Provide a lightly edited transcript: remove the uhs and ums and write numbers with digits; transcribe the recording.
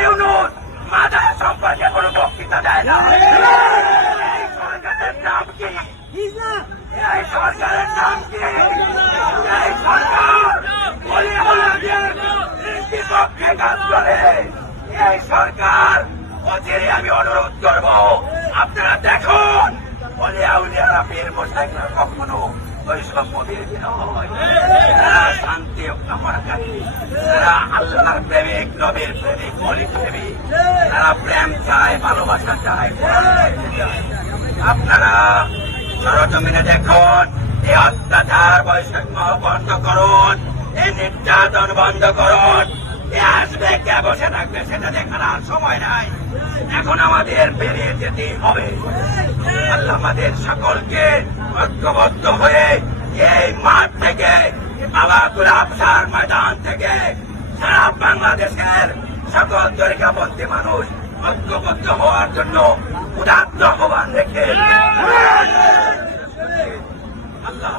Yunus mother সম্পর্কে কোনো বক্তৃতা দেয় না। এই সরকারের নাম কি? এই সরকারের নাম কি? এই সরকার বিপক্ষে কাজ করে। এই সরকার অচিরে আমি অনুরোধ করব, আপনারা দেখুন অলিয়া উলিয়ারা পীর মোশাইখরা কখনো বৈষম্য বিরোধী নয়। তারা শান্তি কামনাকারী, তারা আল্লাহর প্রেমিক, নবীর প্রেমিক, অলির প্রেমিক। তারা প্রেম চায়, ভালোবাসা চায়। আপনারা সরজমিনে দেখুন, এই অত্যাচার বৈষম্য বন্ধ করুন, এই নির্যাতন বন্ধ করুন। কে আসবে, কে বসে থাকবে সেটা দেখার আর সময় নাই। এখন আমাদের বেরিয়ে যেতে হবে। আল্লাহ আমাদের সকলকে ঐক্যবদ্ধ হয়ে এই মাঠ থেকে, আবাকুল আবসার ময়দান থেকে সারা বাংলাদেশের সকল তরিকাপন্থী মানুষ ঐক্যবদ্ধ হওয়ার জন্য উদাত্ত আহ্বান রেখে আল্লাহ